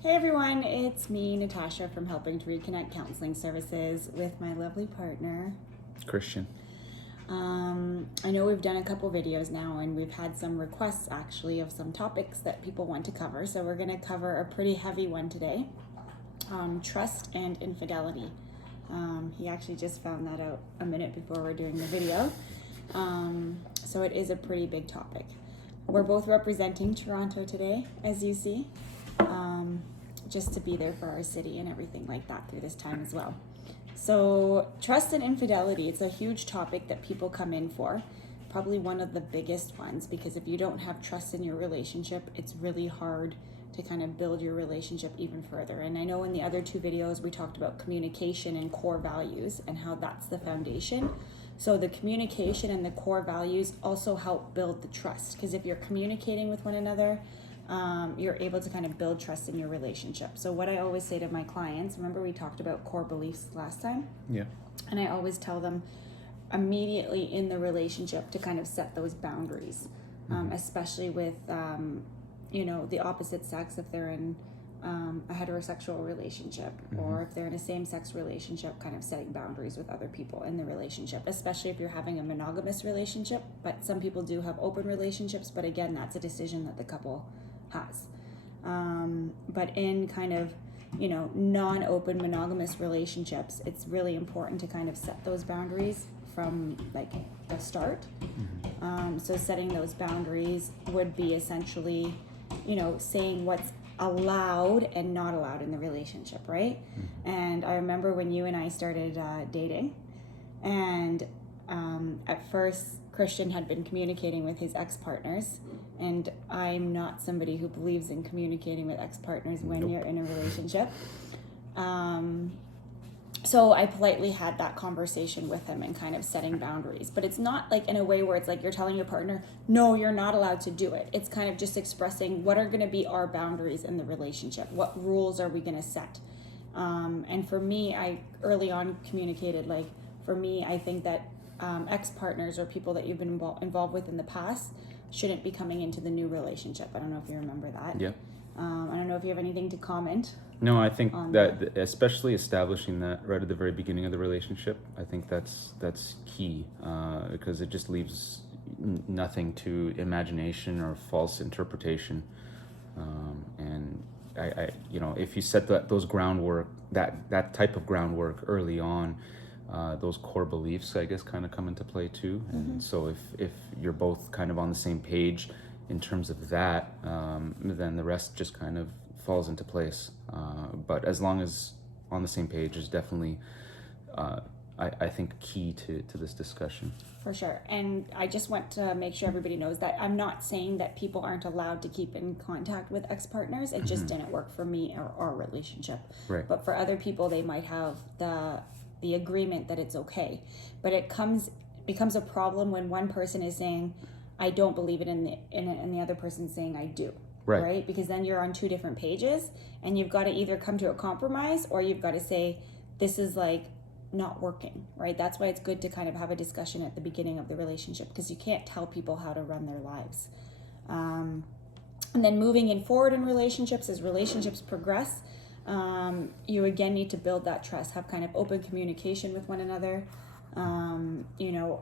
Hey everyone, it's me, Natasha, from Helping to Reconnect Counseling Services with my lovely partner, Christian. I know we've done a couple videos now and we've had some requests actually of some topics that people want to cover. So we're going to cover a pretty heavy one today, trust and infidelity. He actually just found that out a minute before we're doing the video. So it is a pretty big topic. We're both representing Toronto today, as you see. Just to be there for our city and everything like that through this time as well. So trust and infidelity, it's a huge topic that people come in for. Probably one of the biggest ones, because if you don't have trust in your relationship, it's really hard to kind of build your relationship even further. And I know in the other two videos we talked about communication and core values and how that's the foundation. So the communication and the core values also help build the trust, because if you're communicating with one another, you're able to kind of build trust in your relationship. So what I always say to my clients, remember we talked about core beliefs last time? Yeah. And I always tell them immediately in the relationship to kind of set those boundaries, especially with, the opposite sex, if they're in a heterosexual relationship, or if they're in a same-sex relationship, kind of setting boundaries with other people in the relationship, especially if you're having a monogamous relationship. But some people do have open relationships, but again, that's a decision that the couple has. But in kind of, non-open monogamous relationships, it's really important to kind of set those boundaries from like the start. So setting those boundaries would be essentially, saying what's allowed and not allowed in the relationship, right? And I remember when you and I started dating, and at first Christian had been communicating with his ex-partners, and I'm not somebody who believes in communicating with ex-partners when you're in a relationship. So I politely had that conversation with him and kind of setting boundaries. But it's not like in a way where it's like you're telling your partner, no, you're not allowed to do it. It's kind of just expressing what are going to be our boundaries in the relationship. What rules are we going to set? And for me, I early on communicated, like, for me, I think that ex-partners or people that you've been involved with in the past shouldn't be coming into the new relationship. I don't know if you remember that. Yeah. I don't know if you have anything to comment. No, I think that especially establishing that right at the very beginning of the relationship, I think that's key, because it just leaves nothing to imagination or false interpretation. And I if you set those groundwork, that type of groundwork early on, those core beliefs, I guess, kind of come into play too. And so if you're both kind of on the same page in terms of that, then the rest just kind of falls into place. But as long as on the same page is definitely, I think, key to this discussion. For sure. And I just want to make sure everybody knows that I'm not saying that people aren't allowed to keep in contact with ex-partners. It just didn't work for me or our relationship. Right. But for other people, they might have the agreement that it's okay. But it becomes a problem when one person is saying, I don't believe it, and the other person saying I do. Right? Because then you're on two different pages, and you've got to either come to a compromise or you've got to say, this is like not working, right? That's why it's good to kind of have a discussion at the beginning of the relationship, because you can't tell people how to run their lives. And then moving in forward in relationships, as relationships progress, you again need to build that trust, have kind of open communication with one another.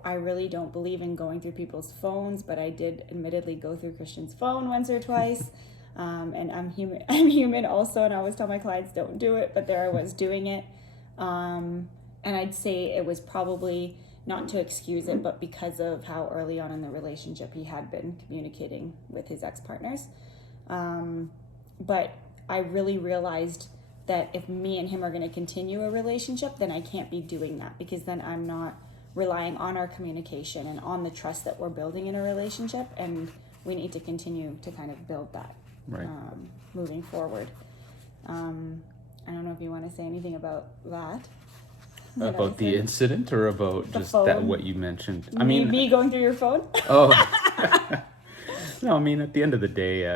I really don't believe in going through people's phones, but I did admittedly go through Christian's phone once or twice. And I'm human also, and I always tell my clients don't do it, but there I was doing it. And I'd say it was probably not to excuse it, but because of how early on in the relationship he had been communicating with his ex-partners. But I really realized that if me and him are going to continue a relationship, then I can't be doing that, because then I'm not relying on our communication and on the trust that we're building in a relationship, and we need to continue to kind of build that moving forward. I don't know if you want to say anything about that. About the incident, or about just that what you mentioned? I mean, me going through your phone? Oh. No, I mean, at the end of the day,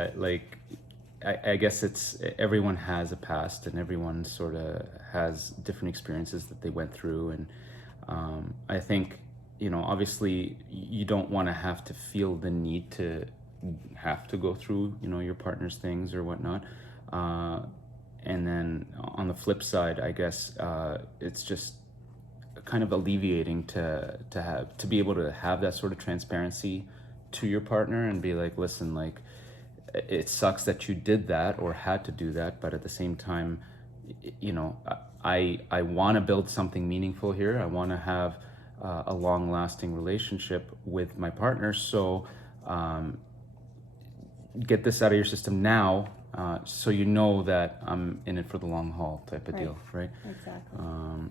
I guess it's everyone has a past, and everyone sort of has different experiences that they went through, and I think, obviously you don't want to have to feel the need to have to go through your partner's things or whatnot, and then on the flip side, I guess it's just kind of alleviating to be able to have that sort of transparency to your partner and be like, listen, like, it sucks that you did that or had to do that, but at the same time, you know, I want to build something meaningful here. I want to have a long-lasting relationship with my partner. So get this out of your system now, so you know that I'm in it for the long haul, type of deal, right? Exactly.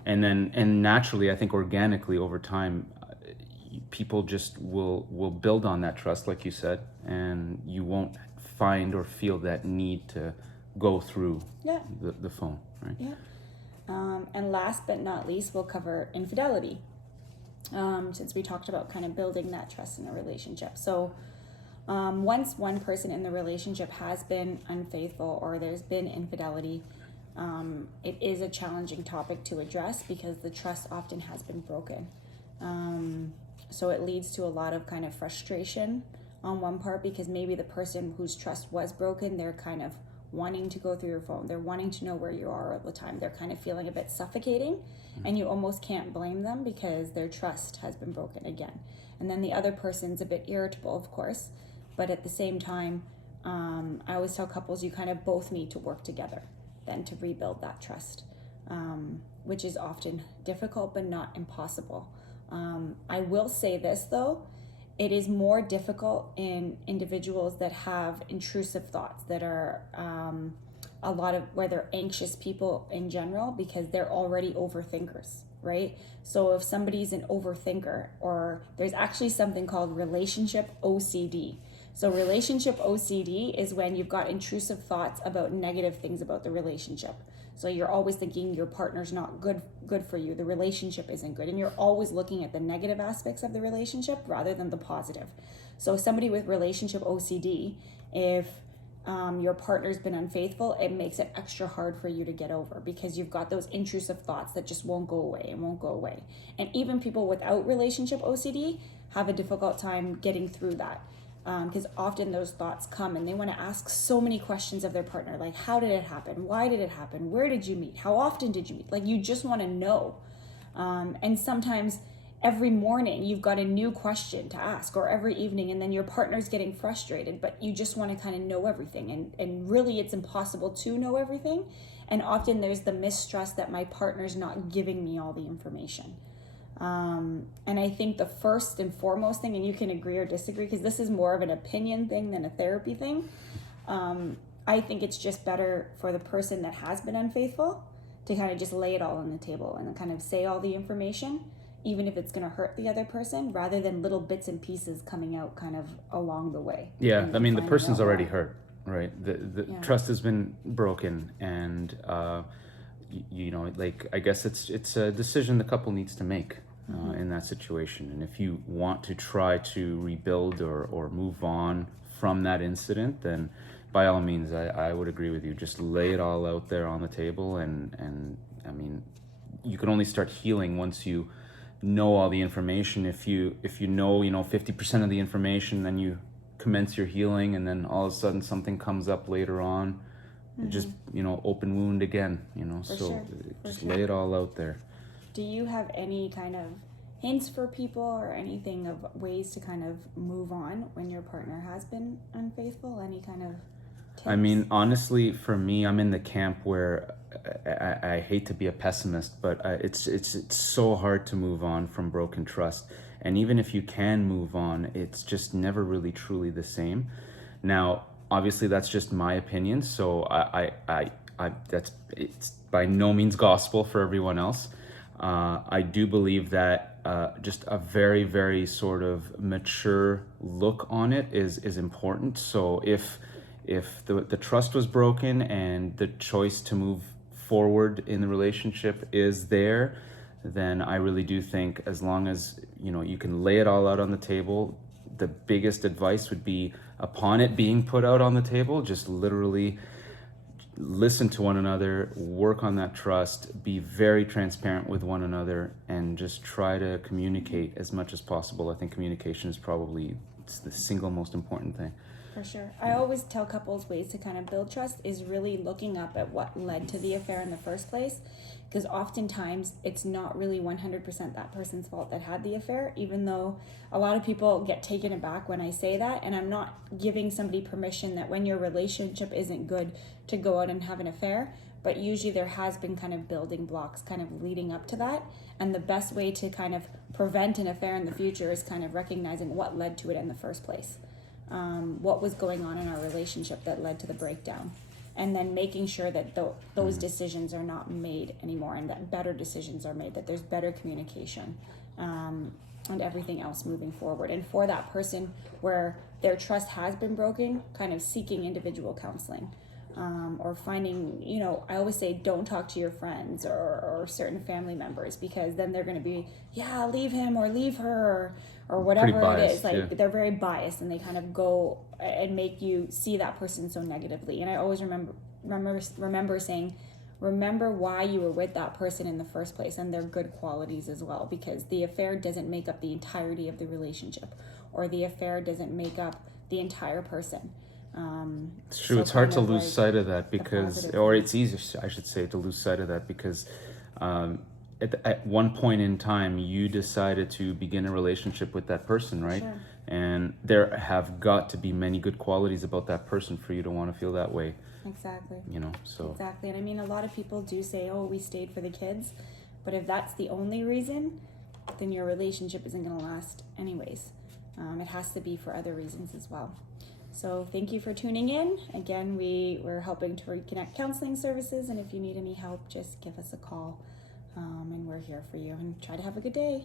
And naturally, I think organically over time, people just will build on that trust, like you said, and you won't find or feel that need to go through the phone, right? Yeah. And last but not least, we'll cover infidelity, since we talked about kind of building that trust in a relationship. So once one person in the relationship has been unfaithful or there's been infidelity, it is a challenging topic to address because the trust often has been broken. So it leads to a lot of kind of frustration on one part, because maybe the person whose trust was broken, they're kind of wanting to go through your phone. They're wanting to know where you are all the time. They're kind of feeling a bit suffocating, and you almost can't blame them because their trust has been broken again. And then the other person's a bit irritable, of course, but at the same time, I always tell couples you kind of both need to work together then to rebuild that trust, which is often difficult but not impossible. I will say this though, it is more difficult in individuals that have intrusive thoughts, that are a lot of where they're anxious people in general, because they're already overthinkers, right? So if somebody's an overthinker, or there's actually something called relationship OCD. So relationship OCD is when you've got intrusive thoughts about negative things about the relationship. So you're always thinking your partner's not good for you, the relationship isn't good, and you're always looking at the negative aspects of the relationship rather than the positive. So somebody with relationship OCD, if your partner's been unfaithful, it makes it extra hard for you to get over, because you've got those intrusive thoughts that just won't go away and won't go away. And even people without relationship OCD have a difficult time getting through that. Because often those thoughts come and they want to ask so many questions of their partner, like, how did it happen? Why did it happen? Where did you meet? How often did you meet? Like, you just want to know. And sometimes every morning you've got a new question to ask, or every evening, and then your partner's getting frustrated, but you just want to kind of know everything. And really it's impossible to know everything. And often there's the mistrust that my partner's not giving me all the information. And I think the first and foremost thing, and you can agree or disagree because this is more of an opinion thing than a therapy thing, I think it's just better for the person that has been unfaithful to kind of just lay it all on the table and kind of say all the information, even if it's going to hurt the other person, rather than little bits and pieces coming out kind of along the way. Yeah, I mean, the person's already hurt, right? The trust has been broken, and you know, like, I guess it's a decision the couple needs to make in that situation. And if you want to try to rebuild or move on from that incident, then by all means, I would agree with you. Just lay it all out there on the table, and I mean, you can only start healing once you know all the information. If you know 50% of the information, then you commence your healing, and then all of a sudden something comes up later on, just open wound again, just lay it all out there. Do you have any kind of hints for people, or anything of ways to kind of move on when your partner has been unfaithful? Any kind of tips? I mean, honestly, for me, I'm in the camp where I hate to be a pessimist, but it's so hard to move on from broken trust. And even if you can move on, it's just never really truly the same. Now, obviously, that's just my opinion, so it's by no means gospel for everyone else. I do believe that just a very, very sort of mature look on it is important. So if the trust was broken and the choice to move forward in the relationship is there, then I really do think, as long as you can lay it all out on the table, the biggest advice would be, upon it being put out on the table, just literally listen to one another, work on that trust, be very transparent with one another, and just try to communicate as much as possible. I think communication is probably the single most important thing. For sure. I always tell couples ways to kind of build trust is really looking up at what led to the affair in the first place. Because oftentimes it's not really 100% that person's fault that had the affair, even though a lot of people get taken aback when I say that. And I'm not giving somebody permission that when your relationship isn't good to go out and have an affair. But usually there has been kind of building blocks kind of leading up to that. And the best way to kind of prevent an affair in the future is kind of recognizing what led to it in the first place. What was going on in our relationship that led to the breakdown, and then making sure that those decisions are not made anymore, and that better decisions are made, that there's better communication, and everything else moving forward. And for that person where their trust has been broken, kind of seeking individual counseling, or finding, I always say don't talk to your friends or certain family members, because then they're going to be, yeah, leave him or leave her, or whatever biased, it is. Like, they're very biased, and they kind of go and make you see that person so negatively. And I always remember saying, remember why you were with that person in the first place, and their good qualities as well, because the affair doesn't make up the entirety of the relationship, or the affair doesn't make up the entire person. It's true. So It's hard to kind of lose like sight of that, because, positive or things. it's easy, I should say, to lose sight of that, because at one point in time, you decided to begin a relationship with that person, right? Sure. And there have got to be many good qualities about that person for you to want to feel that way, Exactly. so. Exactly. And I mean, a lot of people do say, oh, we stayed for the kids. But if that's the only reason, then your relationship isn't going to last anyways. It has to be for other reasons as well. So thank you for tuning in. Again, we're helping to reconnect counseling services. And if you need any help, just give us a call. And we're here for you. And try to have a good day.